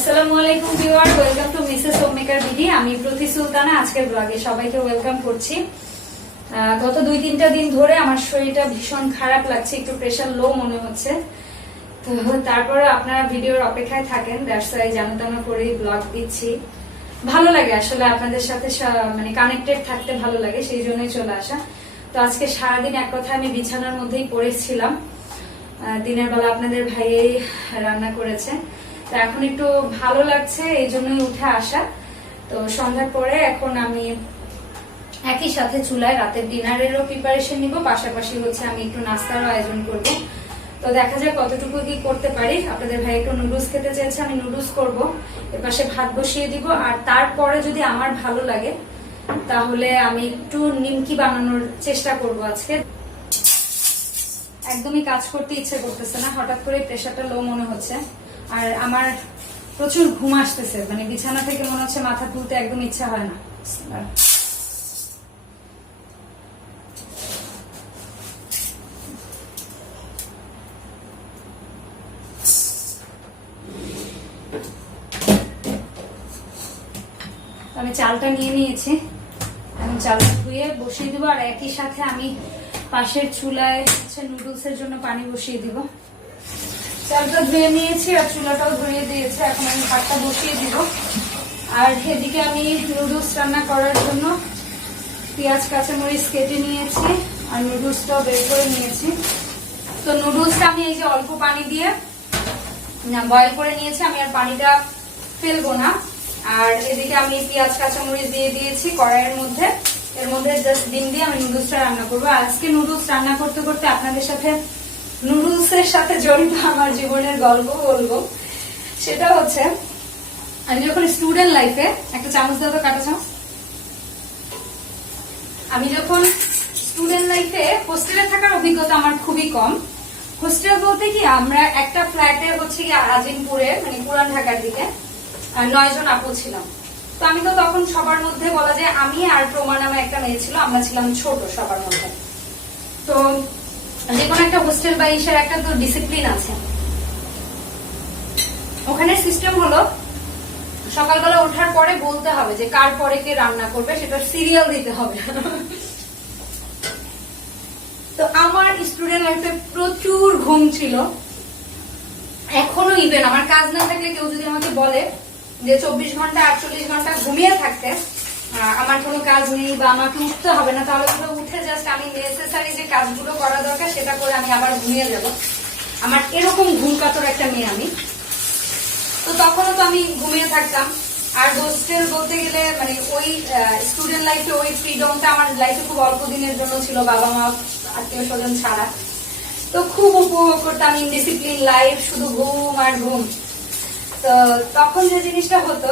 আসসালামু আলাইকুম viewer, welcome to Mrs homemaker BD. আমি প্রতি সুলতানা আজকের ব্লগে সবাইকে ওয়েলকাম করছি। গত 2-3টা দিন ধরে আমার শরীরটা ভীষণ খারাপ লাগছে, একটু প্রেশার লো মনে হচ্ছে। তো তারপরে আপনারা ভিডিওর অপেক্ষায় থাকেন, দ্যাটস ওয়াই জানাতানা করে ব্লগ দিচ্ছি। ভালো লাগে আসলে আপনাদের সাথে মানে কানেক্টেড থাকতে ভালো লাগে, সেই জন্যই চলে আসা। তো আজকে সারাদিন এক কথা আমি বিছানার মধ্যেই পড়েছিলাম। দিনের বেলা আপনাদের ভাইয়েই রান্না করেছে, তো এখন একটু ভালো লাগছে, এই জন্যই উঠে আসা। তো সন্ধ্যার পরে এখন আমি একই সাথে চুলায় রাতের ডিনারেরও প্রিপারেশন নিব, পাশাপাশি হচ্ছে আমি একটু নাস্তারও আয়োজন করব। তো দেখা যাক কতটুকু কি করতে পারি। আপনাদের ভাই একটু নুডলস খেতে চেয়েছে, আমি নুডলস করব, এর পাশে ভাত বসিয়ে দিব। আর তারপরে যদি আমার ভালো লাগে তাহলে আমি একটু নিমকি বানানোর চেষ্টা করব আজকে। একদমই কাজ করতে ইচ্ছে করতেছে না, হঠাৎ করে প্রেশারটা লো মনে হচ্ছে। আর আমার প্রচুর ঘুম আসতেছে, মানে বিছানা থেকে মনে হচ্ছে মাথা তুলতে একদম ইচ্ছা হয় না। আমি চালটা নিয়ে নিয়েছি, আমি চালটা ধুয়ে বসিয়ে দিব। আর একই সাথে আমি পাশের চুলায় হচ্ছে নুডলস এর জন্য পানি বসিয়ে দিব। চালটা ধুয়ে নিয়েছি আর চুলাটাও ধরিয়ে দিয়েছে, এখন আমি ভাতটা বসিয়ে দিব। আর এদিকে আমি নুডলস রান্না করার জন্য পেঁয়াজ কাঁচামরিচ কেটে নিয়েছি আর নুডলসটাও বের করে নিয়েছি। তো নুডলসটা আমি এই যে অল্প পানি দিয়ে বয়েল করে নিয়েছি, আমি আর পানিটা ফেলবো না। আর এদিকে আমি পেঁয়াজ কাঁচামরিচ দিয়ে দিয়েছি কড়াইয়ের মধ্যে, এর মধ্যে জাস্ট ডিম দিয়ে আমি নুডলসটা রান্না করবো। আজকে নুডলস রান্না করতে করতে আপনাদের সাথে নুডলসের সাথে জড়িত আমার জীবনের গল্প বলবো। সেটা হচ্ছে আমি যখন স্টুডেন্ট লাইফে, একটা চামচ দাও তো, কাটা চামচ। আমি যখন স্টুডেন্ট লাইফে হোস্টেলে থাকার অভিজ্ঞতা আমার খুবই কম। হোস্টেল বলতে কি, আমরা একটা ফ্ল্যাটে হচ্ছে কি আজিমপুরে, মানে পুরান ঢাকার দিকে 9 জন আপু ছিলাম। তো আমি তো তখন সবার মধ্যে বলা যায় আমি আর প্রমা নামে একটা মেয়ে ছিল, আমরা ছিলাম ছোট সবার মধ্যে। তো যে কোনো একটা হোস্টেল বা ইসের একটা তো ডিসিপ্লিন আছে। ওখানে সিস্টেম হলো সকালবেলা ওঠার পরে বলতে হবে যে কার পরে কে রান্না করবে, সেটা সিরিয়াল দিতে হবে। তো আমার স্টুডেন্ট লাইফে প্রচুর ঘুম ছিল, এখনো ইভেন আমার কাজ না থাকলে কেউ যদি আমাকে বলে যে 24 ঘন্টা 48 ঘন্টা ঘুমিয়ে থাকতে, আমার কোনো কাজ নেই বা আমাকে উঠতে হবে না, তাহলে উঠে জাস্ট আমি নেসেসারি যে কাজগুলো করা দরকার সেটা করে আমি আবার ঘুমিয়ে যাব। আমার এরকম ঘুম কাতর একটা মেয়ে আমি। তো তখনও তো আমি ঘুমিয়ে থাকতাম। আর হোস্টেল বলতে গেলে মানে ওই স্টুডেন্ট লাইফে ওই ফ্রিডমটা আমার লাইফে খুব অল্প দিনের জন্য ছিল, বাবা মা আত্মীয় স্বজন ছাড়া। তো খুব উপভোগ করতাম ইনডিসিপ্লিন লাইফ, শুধু ঘুম আর ঘুম। তো তখন যে জিনিসটা হতো,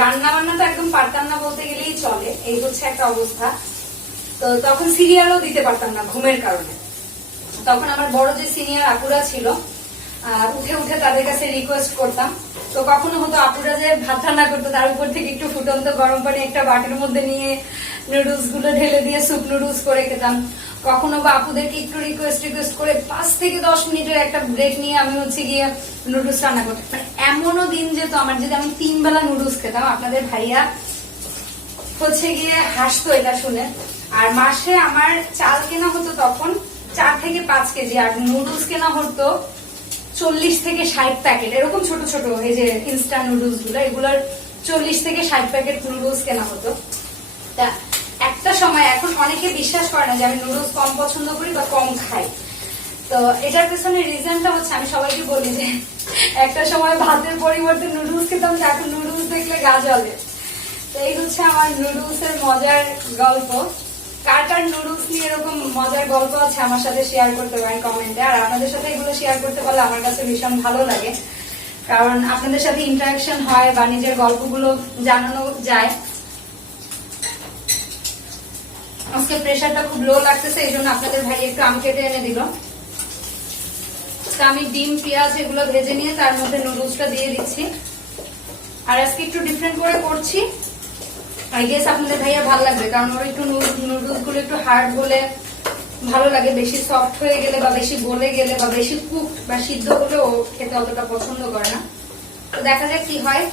রান্না বান্না তো একদম পারতাম না বলতে গেলেই চলে, এই হচ্ছে একটা অবস্থা। তো তখন সিরিয়ালও দিতে পারতাম না ঘুমের কারণে। তখন আমার বড় যে সিনিয়র আপুরা ছিল, উঠে উঠে তাদের কাছে রিকোয়েস্ট করতাম। তো কখনো হতো আপুরা যে ভাত রান্না করতো তার উপর থেকে একটু ফুটন্ত গরম পানি একটা বাটির মধ্যে নিয়ে নুডলস গুলো ঢেলে দিয়ে স্যুপ নুডলস করে খেতাম। কখনো বা আপুদেরকে একটু রিকোয়েস্ট করে 5 থেকে 10 মিনিটের একটা ব্রেক নিয়ে আমি হচ্ছে গিয়ে নুডলস রান্না করতাম। মানে এমনও দিন যেত আমার, যদি আমি 3 বেলা নুডলস খেতাম, আপনাদের ভাইয়া হচ্ছে গিয়ে হাসতো এটা শুনে। আর মাসে আমার চাল কেনা হতো তখন 4 থেকে 5 কেজি, আর নুডলস কেনা হতো 40 থেকে 60 প্যাকেট, এরকম ছোট ছোট এই যে ইনস্ট্যান্ট নুডলস গুলো, এগুলোর 40 থেকে 60 প্যাকেট নুডলস কেনা হতো। তা একটা সময়, এখন অনেকে বিশ্বাস করে না যে আমি নুডলস কম পছন্দ করি বা কম খাই। তো এটার পেছনে রিজনটা হচ্ছে, আমি সবাইকে বলি যে একটা সময় ভাতের পরিবর্তে নুডলস খেতাম, এখন নুডলস দেখলে গা জ্বলে। তো এই হচ্ছে আমার নুডলস এর মজার গল্প। কার কার নুডলস নিয়ে এরকম মজার গল্প আছে আমার সাথে শেয়ার করতে পারেন কমেন্টে। আর আপনাদের সাথে এগুলো শেয়ার করতে পারলে আমার কাছে ভীষণ ভালো লাগে, কারণ আপনাদের সাথে ইন্টারাকশন হয় বা নিজের গল্পগুলো জানানো যায়। আজকে প্রেশারটা খুব লো লাগতেছে, এই জন্য আপনাদের ভাই একটু আম কেটে এনে দিল। আমি ডিম পেঁয়াজ এগুলো ভেজে নিয়ে তার মধ্যে নুডলসটা দিয়ে দিচ্ছি। আর আজকে একটু ডিফারেন্ট করে করছি, আই গেস আপনাদের ভাইয়া ভালো লাগবে, কারণ ওর একটু নুডলস গুলো একটু হার্ড বলে ভালো লাগে, বেশি সফট হয়ে গেলে বা বেশি গলে গেলে বা বেশি কুক বা সিদ্ধ হলে ও খেতে অতটা পছন্দ করে না। তো দেখা যাক কি হয়।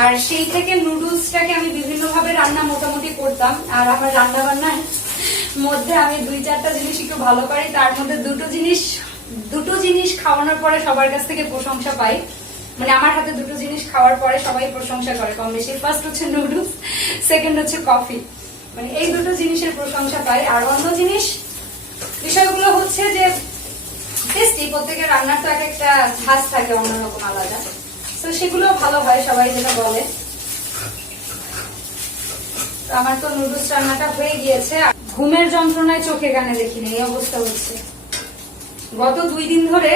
আর সেই থেকে নুডলসটাকে আমি বিভিন্ন ভাবে রান্না মোটামুটি করতাম। আর আমার রান্না বান্নার মধ্যে আমি 2-4টা জিনিস একটু ভালো পারি, তার মধ্যে দুটো জিনিস খাওয়ানোর পরে সবার কাছ থেকে প্রশংসা পাই। মানে আমার হাতে দুটো জিনিস খাওয়ার পরে সবাই প্রশংসা করে কম বেশি। ফার্স্ট হচ্ছে নুডলস, সেকেন্ড হচ্ছে কফি। মানে এই দুটো জিনিসের প্রশংসা পাই। আর অন্য বিষয়গুলো হচ্ছে যে টেস্টি, প্রত্যেকের রান্নার তো এক একটা ঝাঁজ থাকে অন্যরকম আলাদা, তো সেগুলো ভালো হয় সবাই যেটা বলে। আমার তো নুডলস রান্নাটা হয়ে গিয়েছে। ঘুমের যন্ত্রণায় চোখে কানে দেখিনি, এই অবস্থা হচ্ছে। গত 2 দিন ধরে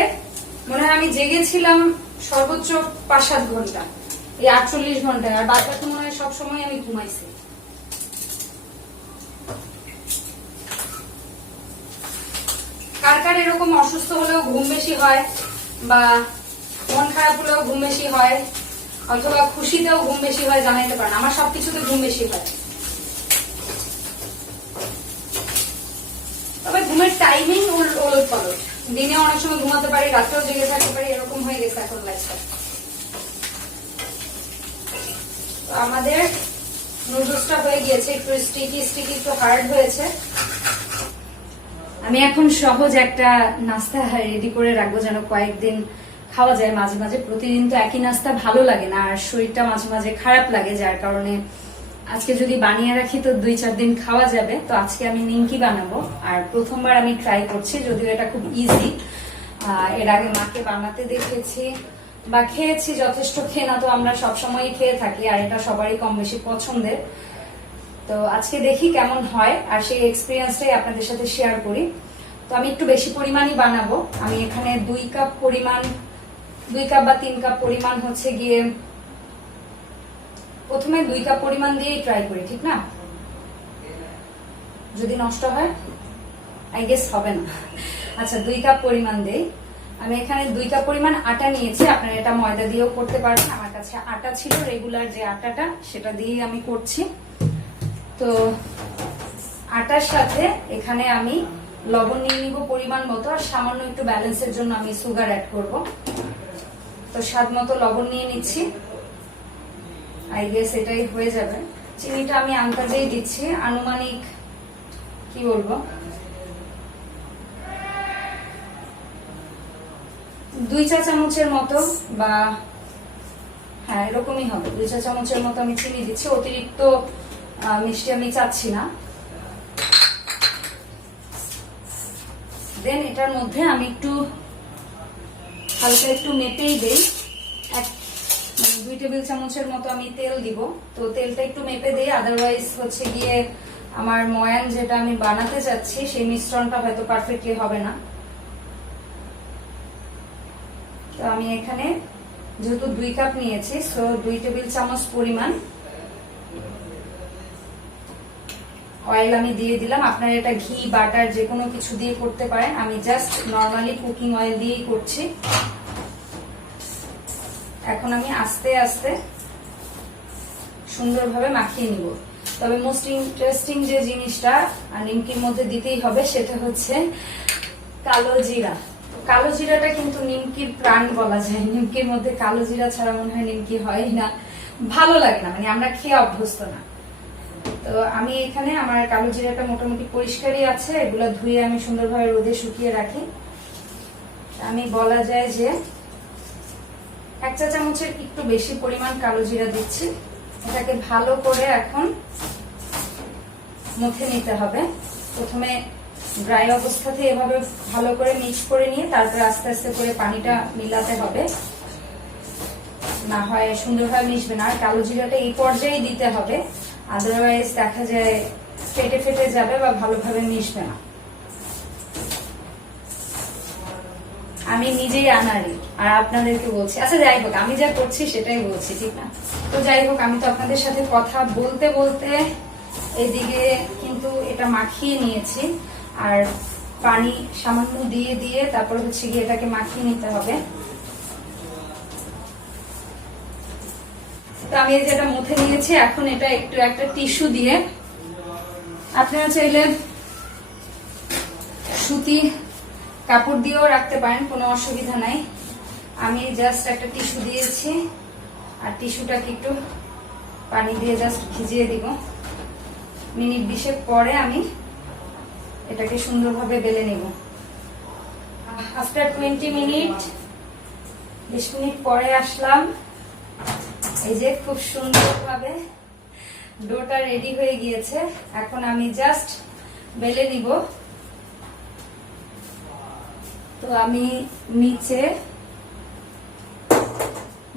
মনে হয় আমি জেগেছিলাম সর্বোচ্চ 5-7 ঘন্টা, এই 48 ঘন্টায়। আর বাদ বাকি মনে হয় সবসময় আমি ঘুমাইছি। কার কার এরকম অসুস্থ হলেও ঘুম বেশি হয়, বা মন খারাপ হলেও ঘুম বেশি হয়, অথবা খুশিতেও ঘুম বেশি হয় জানাইতে পারেন। আমার সবকিছুতে ঘুম বেশি হয়। তবে ঘুমের টাইমিং ওলট পালট, দিনে অনেক সময় ঘুমাতে পারি, রাত্রেও জেগে থাকতে পারি, এরকম হয়ে গেছে এখন লাইফটা। আমাদের নুডলসটা হয়ে গিয়েছে, একটু স্টিকি একটু হার্ড হয়েছে। আমি এখন সহজ একটা নাস্তা রেডি করে রাখবো, যেন কয়েকদিন খাওয়া যায় মাঝে মাঝে। প্রতিদিন তো একই নাস্তা ভালো লাগে না, আর শরীরটা মাঝে মাঝে খারাপ লাগে, যার কারণে আজকে যদি বানিয়ে রাখি তো 2-4 দিন খাওয়া যাবে। তো আজকে আমি নিমকি বানাবো, আর প্রথমবার আমি ট্রাই করছি, যদিও এটা খুব ইজি। এর আগে মাকে বানাতে দেখেছি বা খেয়েছি, যথেষ্ট খেয়ে না তো আমরা সবসময়ই খেয়ে থাকি, আর এটা সবারই কম বেশি পছন্দের। তো আজকে দেখি কেমন হয়, আর সেই এক্সপিরিয়েন্সটাই আপনাদের সাথে শেয়ার করি। তো আমি একটু বেশি পরিমাণই বানাবো। আমি এখানে 2 কাপ বা 3 কাপ পরিমাণ হচ্ছে গিয়ে, প্রথমে 2 কাপ পরিমাণ দিয়েই ট্রাই করি, ঠিক না? যদি নষ্ট হয় আই গেস হবে না। আচ্ছা, 2 কাপ পরিমাণ দেই। আমি এখানে 2 কাপ পরিমাণ আটা নিয়েছি, আপনারা এটা ময়দা দিয়েও করতে পারবেন। আমার কাছে আটা ছিল, রেগুলার যে আটাটা, সেটা দিয়েই আমি করছি। তো আটার সাথে এখানে আমি লবণ নিয়ে নিব পরিমাণ মতো, আর সামান্য একটু ব্যালেন্সের জন্য আমি সুগার অ্যাড করব। তো স্বাদ মতো লবণ নিয়ে নিচ্ছি, আই গেস এটাই হয়ে যাবে। চিনিটা আমি আন্দাজেই দিচ্ছি, আনুমানিক কি বলবো 2 চা চামচের মতো, বা হ্যাঁ এরকমই হবে। 2 চা চামচের মতো আমি চিনি দিচ্ছি, অতিরিক্ত মিষ্টি আমি চাচ্ছি না। দেন এটার মধ্যে আমি একটু হালকা একটু মেপেই দেই, 2 টেবিল চামচের মতো আমি তেল দিব। তো তেলটা একটু মেপে দিই, আদারওয়াইজ হচ্ছে গিয়ে আমার ময়ান যেটা আমি বানাতে চাচ্ছি সেই মিশ্রণটা হয়তো পারফেক্টলি হবে না। তো আমি এখানে যেহেতু 2 কাপ নিয়েছি, সো 2 টেবিল চামচ পরিমাণ অয়েল আমি দিয়ে দিলাম। আপনারা এটা ঘি, বাটার যে কোনো কিছু দিয়ে করতে পারেন, আমি জাস্ট নর্মালি কুকিং অয়েল দিয়েই করছি। এখন আমি আস্তে আস্তে সুন্দরভাবে মাখিয়ে নিব। তবে মোস্ট ইন্টারেস্টিং যে জিনিসটা নিমকির মধ্যে দিতেই হবে সেটা হচ্ছে কালো জিরা। কালো জিরাটা কিন্তু নিমকির প্রাণ বলা যায়। নিমকির মধ্যে কালো জিরা ছাড়া মনে হয় নিমকি হয় না, ভালো লাগে না, মানে আমরা খেয়ে অভ্যস্ত না। তো আমি এখানে আমার কালো জিরাটা মোটামুটি পরিষ্কারই আছে, এগুলো ধুয়ে আমি সুন্দরভাবে রোদে শুকিয়ে রাখি। আমি বলা যায় যে 1 চা চামচের একটু বেশি পরিমাণ কালো জিরা দিচ্ছি। এটাকে ভালো করে এখন মুখে নিতে হবে। প্রথমে ড্রাই অবস্থাতে এভাবে ভালো করে মিক্স করে নিয়ে তারপরে আস্তে আস্তে করে পানিটা মিলাতে হবে, না হয় সুন্দরভাবে মিশবে না। আর কালো জিরাটা এই পর্যায়ে দিতে হবে, আদারওয়াইজ দেখা যায় ফেটে ফেটে যাবে বা ভালোভাবে মিশবে না। আমি নিজেই আনারি আর আপনাদেরকে বলছি। আচ্ছা যাই হোক, আমি যা করছি সেটাই বলছি, ঠিক না? তো যাই হোক, আমি তো আপনাদের সাথে কথা বলতে বলতে এদিকে কিন্তু এটা মাখিয়ে নিয়েছি, আর পানি সামান্য দিয়ে দিয়ে তারপর হচ্ছে গিয়ে এটাকে মাখিয়ে নিতে হবে। তো আমি যেটা মুখে নিয়েছি, এখন এটা একটু একটা টিস্যু দিয়ে, আপনারা চাইলে সুতি কাপড় দিয়েও রাখতে পারেন, কোনো অসুবিধা নাই। আমি জাস্ট একটা টিস্যু দিয়েছি, আর টিস্যুটাকে একটু পানি দিয়ে জাস্ট ভিজিয়ে দিব। মিনিট 20 পরে আমি এটাকে সুন্দরভাবে বেলে নেব। আফটার 20 মিনিট, 20 মিনিট পরে আসলাম। এই যে খুব সুন্দরভাবে ডোটা রেডি হয়ে গিয়েছে। এখন আমি জাস্ট বেলে নিব। তো আমি নিচে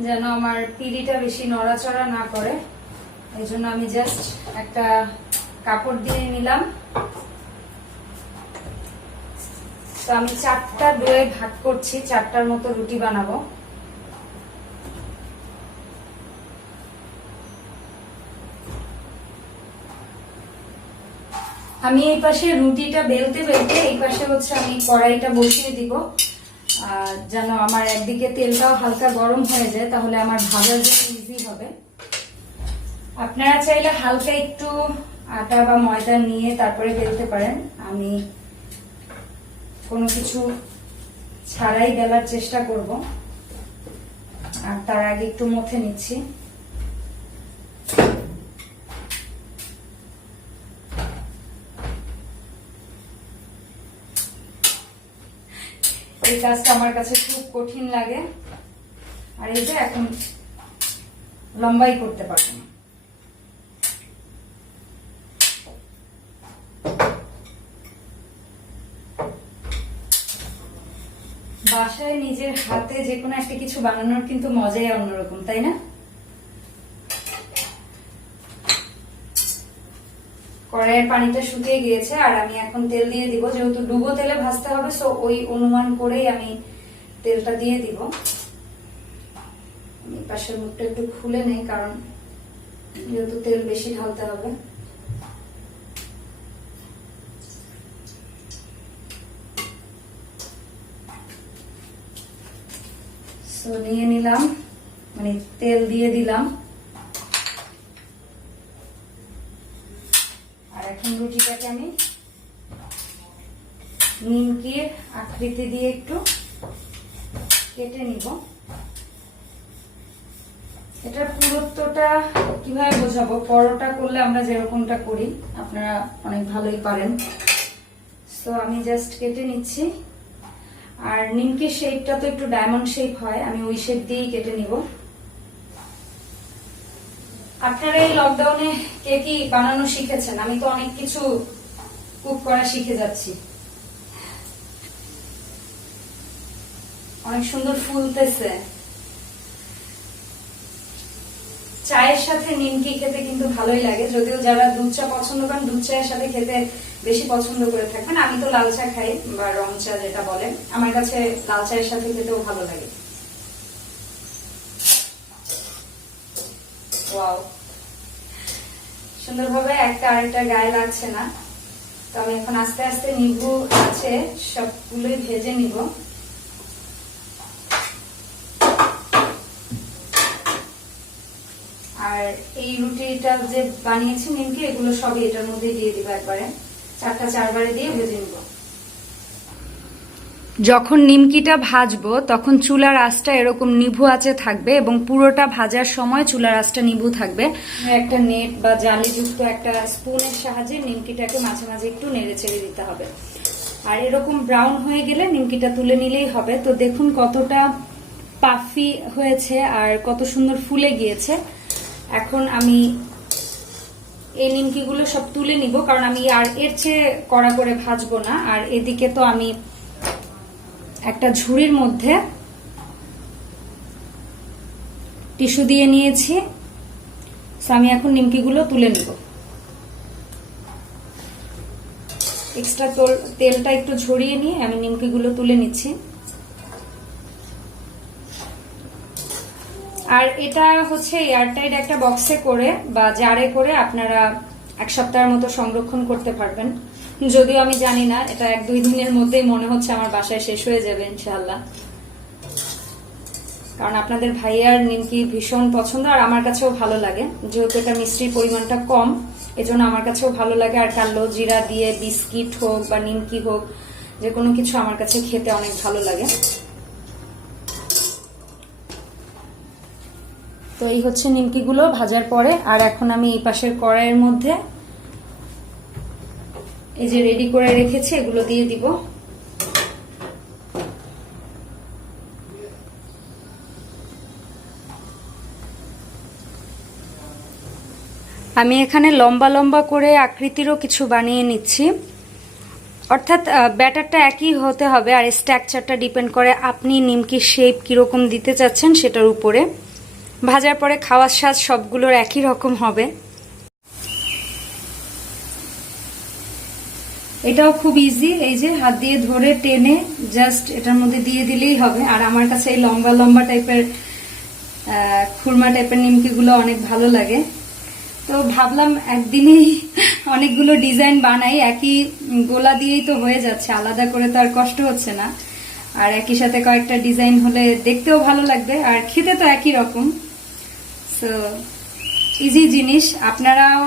যেন আমার পিড়িটা বেশি নড়াচড়া না করে, এই জন্য আমি জাস্ট একটা কাপড় দিয়ে নিলাম। তো আমি 4টা ডোয়ে ভাগ করছি, 4টার মতো রুটি বানাবো। আমি এই পাশে রুটিটা বেলতে বেলতে এই পাশে হচ্ছে আমি কড়াইটা বসিয়ে দিব, যেন আমার একদিকে তেলটাও হালকা গরম হয়ে যায়, তাহলে আমার ভাজার জন্য ইজি হবে। আপনারা চাইলে হালকা একটু আটা বা ময়দা নিয়ে তারপরে বেলতে পারেন। আমি কোনো কিছু ছাড়াই বেলার চেষ্টা করব, আর তার আগে একটু মথে নিচ্ছি। এই কাজটা আমার কাছে খুব কঠিন লাগে, আর এই যে এখন লম্বাই করতে পারবো না। বাসায় নিজের হাতে যে কোনো একটা কিছু বানানোর কিন্তু মজাই অন্যরকম, তাই না? কড়াইয়ের পানিটা শুকিয়ে গিয়েছে, আর আমি এখন তেল দিয়ে দিব। যেহেতু ডুবো তেলে ভাজতে হবে, সো ওই অনুমান করেই আমি তেলটা দিয়ে দিব। আমি পাশের মুখটা একটু খুলে নেই, কারণ যেহেতু তেল বেশি ঢালতে হবে। সো নিয়ে নিলাম, মানে তেল দিয়ে দিলাম। আর এখন রুটিটাকে আমি নিমকির আকৃতি দিয়ে একটু কেটে নিব। এটার পুরুত্বটা কিভাবে বোঝাবো? পরোটা করলে আমরা যেরকমটা করি, আপনারা অনেক ভালোই পারেন। সো আমি জাস্ট কেটে নিচ্ছি। আর নিমকির শেপটা তো একটু ডায়মন্ড শেপ হয়, আমি ওই শেপ দিয়েই কেটে নিব। আপনারা এই লকডাউনে কে কি বানানো শিখেছেন? আমি তো অনেক কিছু কুক করা শিখে যাচ্ছি। অনেক সুন্দর ফুলতেছে। চায়ের সাথে নিমকি খেতে কিন্তু ভালোই লাগে, যদিও যারা দুধ চা পছন্দ করেন দুধ চায়ের সাথে খেতে বেশি পছন্দ করে থাকবেন। আমি তো লাল চা খাই, বা রং চা যেটা বলেন। আমার কাছে লাল চায়ের সাথে খেতেও ভালো লাগে। ওয়াও, সুন্দরভাবে একটা আরেকটা গায়ে লাগছে না। তো আমি এখন আস্তে আস্তে নিবু আছে সবগুলোই ভেজে নিব। আর এই রুটিটা যে বানিয়েছি নিমকি, এগুলো সবই এটার মধ্যে দিয়ে দিব একবারে। 4বারে দিয়ে ভেজে নিব। যখন নিমকিটা ভাজবো তখন চুলার আঁচটা এরকম নিভু আঁচে থাকবে, এবং পুরোটা ভাজার সময় চুলার আঁচটা নিভু থাকবে। একটা নেট বা জালিযুক্ত একটা স্পুনের সাহায্যে নিমকিটাকে মাঝে মাঝে একটু নেড়ে চেড়ে দিতে হবে। আর এরকম ব্রাউন হয়ে গেলে নিমকিটা তুলে নিলেই হবে। তো দেখুন কতটা পাফি হয়েছে আর কত সুন্দর ফুলে গিয়েছে। এখন আমি এই নিমকিগুলো সব তুলে নিব, কারণ আমি আর এর চেয়ে কড়া করে ভাজবো না। আর এদিকে তো আমি একটা ঝুড়ির মধ্যে টিস্যু দিয়ে নিয়েছি। আমি এখন নিমকিগুলো তুলে নিব। এক্সট্রা তেলটা একটু ঝরিয়ে নিয়ে আমি নিমকিগুলো তুলে নিচ্ছি। আর এটা হচ্ছে এয়ারটাইট একটা বক্সে করে বা জারে করে আপনারা 1 সপ্তাহের মতো সংরক্ষণ করতে পারবেন। যদিও আমি জানি না, এটা 1-2 দিনের মধ্যেই মনে হচ্ছে আমার বাসায় শেষ হয়ে যাবে ইনশাআল্লাহ। কারণ আপনাদের ভাইয়ার নিমকি ভীষণ পছন্দ, আর আমার কাছেও ভালো লাগে। যেহেতু এটা মিষ্টির পরিমাণটা কম, এজন্য আমার কাছেও ভালো লাগে। আর কালো জিরা দিয়ে বিস্কিট হোক বা নিমকি হোক, যে কোনো কিছু আমার কাছে খেতে অনেক ভালো লাগে। তো এই হচ্ছে নিমকিগুলো ভাজার পরে। আর এখন আমি এই পাশের কড়াইয়ের মধ্যে এই যে রেডি করে রেখেছি এগুলো দিয়ে দিব। আমি এখানে লম্বা লম্বা করে আকৃতিরও কিছু বানিয়ে নিচ্ছি, অর্থাৎ ব্যাটারটা একই হতে হবে, আর স্ট্রাকচারটা ডিপেন্ড করে আপনি নিমকির শেপ কিরকম দিতে চাচ্ছেন সেটার উপরে। ভাজার পরে খাওয়ার স্বাদ সবগুলোর একই রকম হবে। এটাও খুব ইজি, এই যে হাত দিয়ে ধরে টেনে জাস্ট এটার মধ্যে দিয়ে দিলেই হবে। আর আমার কাছে এই লম্বা লম্বা টাইপের খুরমা টাইপের নিমকিগুলো অনেক ভালো লাগে, তো ভাবলাম একদিনেই অনেকগুলো ডিজাইন বানাই, একই গোলা দিয়েই তো হয়ে যাচ্ছে, আলাদা করে তো আর কষ্ট হচ্ছে না। আর একই সাথে কয়েকটা ডিজাইন হলে দেখতেও ভালো লাগবে আর খেতে তো একই রকম। সো ইজি জিনিস, আপনারাও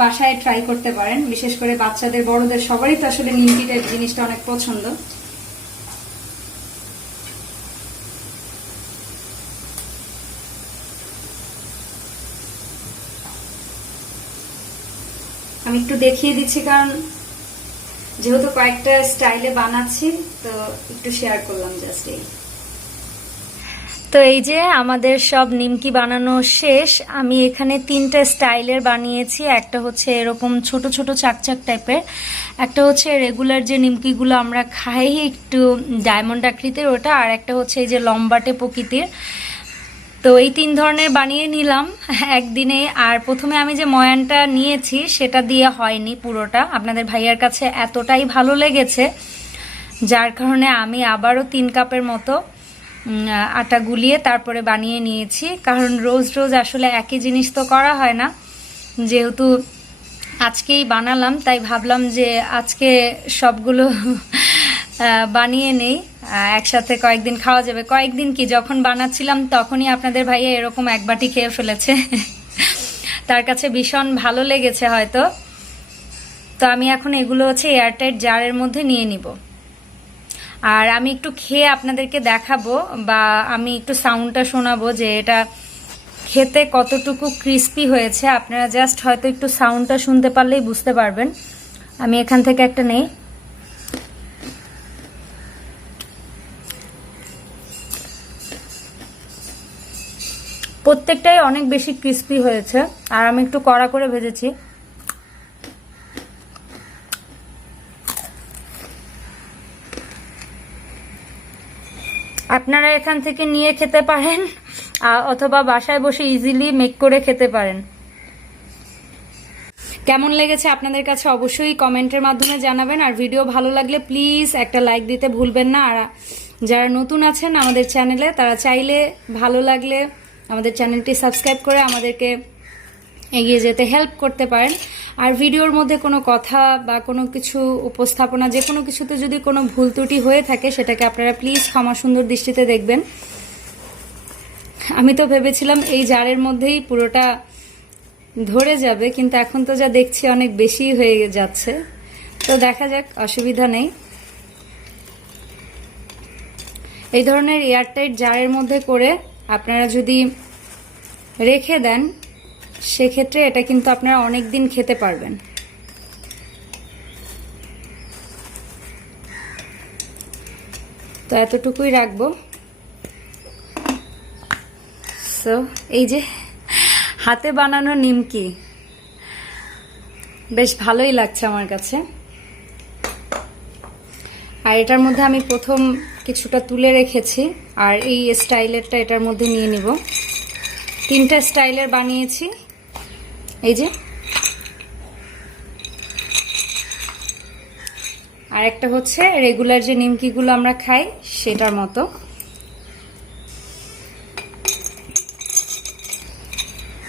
বাসায় ট্রাই করতে পারেন। বিশেষ করে বাচ্চাদের বড়দের সবারই তো আসলে নিমকি টাইপ জিনিসটা অনেক পছন্দ। আমি একটু দেখিয়ে দিচ্ছি কারণ যেহেতু কয়েকটা স্টাইলে বানাচ্ছি তো একটু শেয়ার করলাম জাস্ট। এই তো এই যে আমাদের সব নিমকি বানানো শেষ। আমি এখানে 3টা স্টাইলের বানিয়েছি। একটা হচ্ছে এরকম ছোট ছোট চাকচাক টাইপের, একটা হচ্ছে রেগুলার যে নিমকিগুলো আমরা খাই একটু ডায়মন্ড আকৃতির ওটা, আর একটা হচ্ছে এই যে লম্বাটে প্রকৃতির। তো এই 3 ধরনের বানিয়ে নিলাম একদিনে। আর প্রথমে আমি যে ময়ানটা নিয়েছি সেটা দিয়ে হয়নি পুরোটা, আপনাদের ভাইয়ার কাছে এতটাই ভালো লেগেছে যার কারণে আমি আবারও 3 কাপের মতো আটা গুলিয়ে তারপরে বানিয়ে নিয়েছি। কারণ রোজ রোজ আসলে একই জিনিস তো করা হয় না, যেহেতু আজকেই বানালাম তাই ভাবলাম যে আজকে সবগুলো বানিয়ে নেই, একসাথে কয়েকদিন খাওয়া যাবে। কয়েকদিন কি, যখন বানাচ্ছিলাম তখনই আপনাদের ভাইয়া এরকম এক বাটি খেয়ে ফেলেছে তার কাছে ভীষণ ভালো লেগেছে হয়তো। তো আমি এখন এগুলো হচ্ছে এয়ারটাইট জারের মধ্যে নিয়ে নিব। আর আমি একটু খেয়ে আপনাদেরকে দেখাবো বা আমি একটু সাউন্ডটা শোনাবো যে এটা খেতে কতটুকু ক্রিস্পি হয়েছে। আপনারা জাস্ট হয়তো একটু সাউন্ডটা শুনতে পারলেই বুঝতে পারবেন। আমি এখান থেকে একটা নেই। প্রত্যেকটাই অনেক বেশি ক্রিস্পি হয়েছে আর আমি একটু কড়া করে ভেজেছি। আপনারা এখান থেকে নিয়ে খেতে পারেন অথবা বাসায় বসে ইজিলি মেক করে খেতে পারেন। কেমন লেগেছে আপনাদের কাছে অবশ্যই কমেন্টের মাধ্যমে জানাবেন। আর ভিডিও ভালো লাগলে প্লিজ একটা লাইক দিতে ভুলবেন না। আর যারা নতুন আছেন আমাদের চ্যানেলে তারা চাইলে ভালো লাগলে আমাদের চ্যানেলটি সাবস্ক্রাইব করে আমাদেরকে এগিয়ে যেতে হেল্প করতে পারেন। আর ভিডিওর মধ্যে কোনো কথা বা কোনো কিছু উপস্থাপনা যে কোনো কিছুতে যদি কোনো ভুল ত্রুটি হয়ে থাকে সেটাকে আপনারা প্লিজ ক্ষমা সুন্দর দৃষ্টিতে দেখবেন। আমি তো ভেবেছিলাম এই জারের মধ্যেই পুরোটা ধরে যাবে, কিন্তু এখন তো যা দেখছি অনেক বেশি হয়ে যাচ্ছে। তো দেখা যাক, অসুবিধা নেই। এই ধরনের এয়ারটাইট জারের মধ্যে করে আপনারা যদি রেখে দেন সেক্ষেত্রে এটা কিন্তু আপনারা অনেক দিন খেতে পারবেন। তো এতটুকুই রাখবো। সো এই যে হাতে বানানো নিমকি বেশ ভালোই লাগছে আমার কাছে। আর এটার মধ্যে আমি প্রথম কিছুটা তুলে রেখেছি আর এই স্টাইলেরটা এটার মধ্যে নিয়ে নিব। 3টা স্টাইলের বানিয়েছি। এই যে আর একটা হচ্ছে রেগুলার যে নিমকিগুলো আমরা খাই সেটার মতো।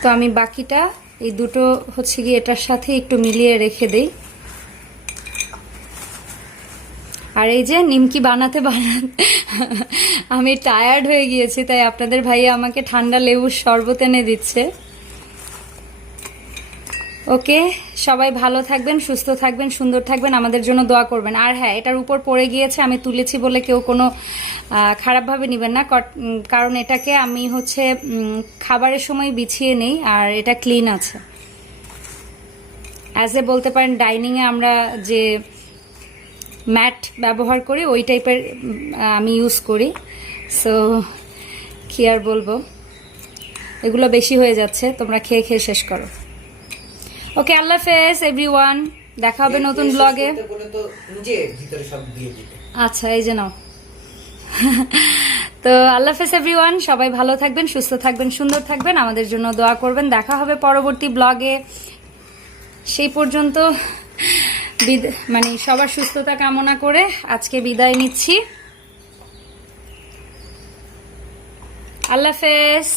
তো আমি বাকিটা এই দুটো হচ্ছে গিয়ে এটার সাথে একটু মিলিয়ে রেখে দেই। আর এই যে নিমকি বানাতে আমি টায়ার্ড হয়ে গিয়েছি, তাই আপনাদের ভাইয়া আমাকে ঠান্ডা লেবুর শরবত এনে দিচ্ছে। ওকে, সবাই ভালো থাকবেন, সুস্থ থাকবেন, সুন্দর থাকবেন, আমাদের জন্য দোয়া করবেন। আর হ্যাঁ, এটার উপর পড়ে গিয়েছে, আমি তুলেছি বলে কেউ কোনো খারাপভাবে নেবেন না, কারণ এটাকে আমি হচ্ছে খাবারের সময় বিছিয়ে নেই, আর এটা ক্লিন আছে। অ্যাজ এ বলতে পারেন ডাইনিংয়ে আমরা যে ম্যাট ব্যবহার করি ওই টাইপের আমি ইউজ করি। সো কি আর বলবো, এগুলো বেশি হয়ে যাচ্ছে, তোমরা খেয়ে খেয়ে শেষ করো। ওকে, আল্লাহ হাফেজ এভরিওয়ান, দেখা হবে নতুন ব্লগে। আচ্ছা, এই যে নাও। তো আল্লাহ হাফেজ এভরিওয়ান, সবাই ভালো থাকবেন, সুস্থ থাকবেন, সুন্দর থাকবেন, আমাদের জন্য দোয়া করবেন। দেখা হবে পরবর্তী ব্লগে। সেই পর্যন্ত মানে সবার সুস্থতা কামনা করে আজকে বিদায় নিচ্ছি। আল্লাহ হাফেজ।